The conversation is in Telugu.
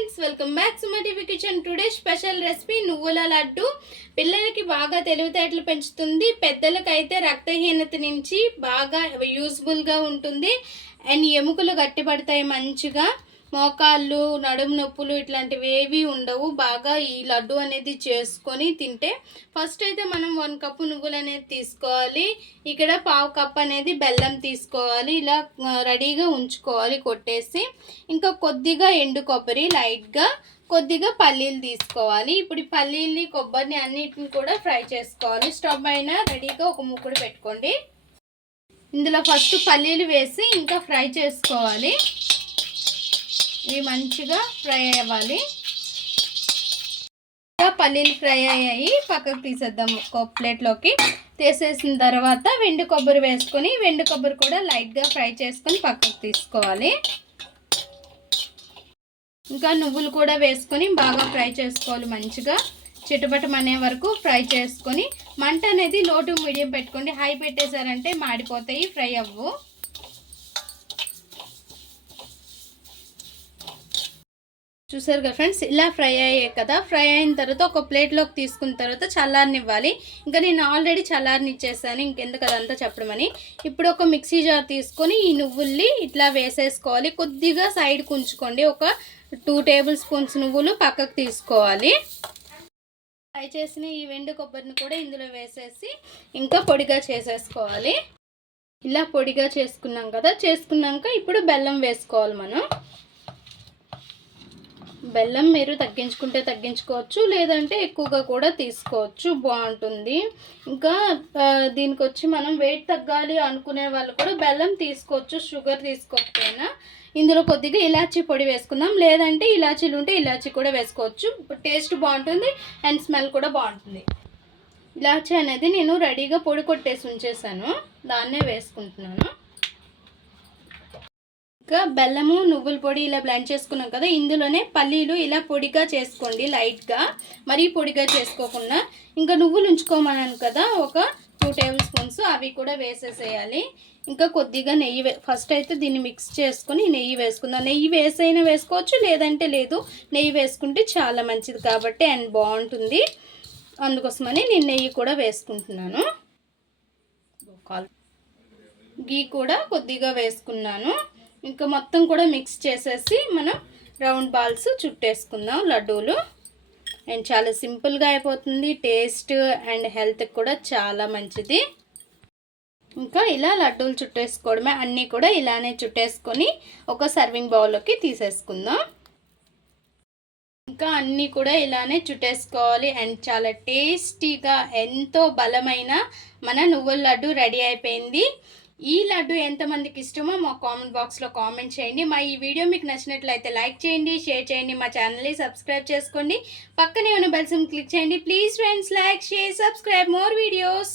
Friends welcome back to my TV kitchen. Today special recipe నువ్వుల లడ్డు. పిల్లలకి బాగా తెలివితేటలు పెంచుతుంది. పెద్దలకైతే రక్తహీనత నుంచి బాగా యూస్ఫుల్గా ఉంటుంది. అండ్ ఎముకలు గట్టిపడతాయి మంచిగా. మోకాళ్ళు నడుము నొప్పులు ఇట్లాంటివి ఏవి ఉండవు. బాగా ఈ లడ్డు అనేది చేసుకొని తింటే ఫస్ట్ అయితే మనం వన్ కప్పు నువ్వులు అనేది తీసుకోవాలి. ఇక్కడ పావు కప్ అనేది బెల్లం తీసుకోవాలి. ఇలా రెడీగా ఉంచుకోవాలి కొట్టేసి. ఇంకా కొద్దిగా ఎండు కొబ్బరి లైట్గా కొద్దిగా పల్లీలు తీసుకోవాలి. ఇప్పుడు ఈ పల్లీల్ని కొబ్బరిని అన్నిటిని కూడా ఫ్రై చేసుకోవాలి. స్టవ్ పైన రెడీగా ఒక ముక్కుడు పెట్టుకోండి. ఇందులో ఫస్ట్ పల్లీలు వేసి ఇంకా ఫ్రై చేసుకోవాలి. ఇవి మంచిగా ఫ్రై అవ్వాలి. పల్లీలు ఫ్రై అయ్యాయి. పక్కకు తీసేద్దాం ఒక ప్లేట్లోకి తీసేసిన తర్వాత వెండి కొబ్బరి వేసుకొని వెండి కొబ్బరి కూడా లైట్గా ఫ్రై చేసుకొని పక్కకు తీసుకోవాలి. ఇంకా నువ్వులు కూడా వేసుకొని బాగా ఫ్రై చేసుకోవాలి మంచిగా. చిటపటం అనే వరకు ఫ్రై చేసుకొని మంట అనేది లో టు మీడియం పెట్టుకోండి. హై పెట్టేశారంటే మాడిపోతాయి ఫ్రై అవ్వు. చూసారు కదా ఫ్రెండ్స్? ఇలా ఫ్రై అయ్యాయి కదా. ఫ్రై అయిన తర్వాత ఒక ప్లేట్లోకి తీసుకున్న తర్వాత చల్లారనివ్వాలి. ఇంకా నేను ఆల్రెడీ చల్లారనిచ్చేసాను. ఇంకెందుకు అదంతా చెప్పడమని. ఇప్పుడు ఒక మిక్సీ జార్ తీసుకొని ఈ నువ్వుల్ని ఇట్లా వేసేసుకోవాలి. కొద్దిగా సైడ్కి ఉంచుకోండి ఒక టూ టేబుల్ స్పూన్స్ నువ్వులు పక్కకు తీసుకోవాలి. ఫ్రై చేసిన ఈ వెండు కొబ్బరిని కూడా ఇందులో వేసేసి ఇంకా పొడిగా చేసేసుకోవాలి. ఇలా పొడిగా చేసుకున్నాం కదా. చేసుకున్నాక ఇప్పుడు బెల్లం వేసుకోవాలి మనం. బెల్లం మీరు తగ్గించుకుంటే తగ్గించుకోవచ్చు లేదంటే ఎక్కువగా కూడా తీసుకోవచ్చు. బాగుంటుంది. ఇంకా దీనికి వచ్చి మనం వెయిట్ తగ్గాలి అనుకునే వాళ్ళు కూడా బెల్లం తీసుకోవచ్చు షుగర్ తీసుకోకపోయినా. ఇందులో కొద్దిగా ఇలాచీ పొడి వేసుకుందాం. లేదంటే ఇలాచీలు ఉంటే ఇలాచీ కూడా వేసుకోవచ్చు. టేస్ట్ బాగుంటుంది అండ్ స్మెల్ కూడా బాగుంటుంది. ఇలాచీ అనేది నేను రెడీగా పొడి కొట్టేసి ఉంచేసాను. దాన్నే వేసుకుంటున్నాను. ఇంకా బెల్లము నువ్వుల పొడి ఇలా బ్లెండ్ చేసుకున్నాం కదా ఇందులోనే పల్లీలు ఇలా పొడిగా చేసుకోండి లైట్గా మరీ పొడిగా చేసుకోకుండా. ఇంకా నువ్వులు ఉంచుకోమన్నాను కదా ఒక టూ టేబుల్ స్పూన్స్ అవి కూడా వేసేసేయాలి. ఇంకా కొద్దిగా నెయ్యి వే ఫస్ట్ అయితే దీన్ని మిక్స్ చేసుకుని నెయ్యి వేసుకుందాం. నెయ్యి వేసైనా వేసుకోవచ్చు లేదంటే లేదు. నెయ్యి వేసుకుంటే చాలా మంచిది కాబట్టి అండ్ బాగుంటుంది. అందుకోసమని నేను నెయ్యి కూడా వేసుకుంటున్నాను. గీ కూడా కొద్దిగా వేసుకున్నాను. ఇంకా మొత్తం కూడా మిక్స్ చేసేసి మనం రౌండ్ బాల్స్ చుట్టేసుకుందాం లడ్డూలు. అండ్ చాలా సింపుల్గా అయిపోతుంది. టేస్ట్ అండ్ హెల్త్కి కూడా చాలా మంచిది. ఇంకా ఇలా లడ్డూలు చుట్టేసుకోవడమే. అన్నీ కూడా ఇలానే చుట్టేసుకొని ఒక సర్వింగ్ బౌల్లోకి తీసేసుకుందాం. ఇంకా అన్నీ కూడా ఇలానే చుట్టేసుకోవాలి. అండ్ చాలా టేస్టీగా ఎంతో బలమైన మన నువ్వుల లడ్డు రెడీ అయిపోయింది. ఈ లడ్డు ఎంతమందికి ఇష్టమో మా కామెంట్ బాక్స్లో కామెంట్ చేయండి. మా ఈ వీడియో మీకు నచ్చినట్లయితే లైక్ చేయండి షేర్ చేయండి మా ఛానల్ని సబ్స్క్రైబ్ చేసుకోండి. పక్కనే ఉన్న బెల్సం క్లిక్ చేయండి. Please friends like share subscribe. More videos.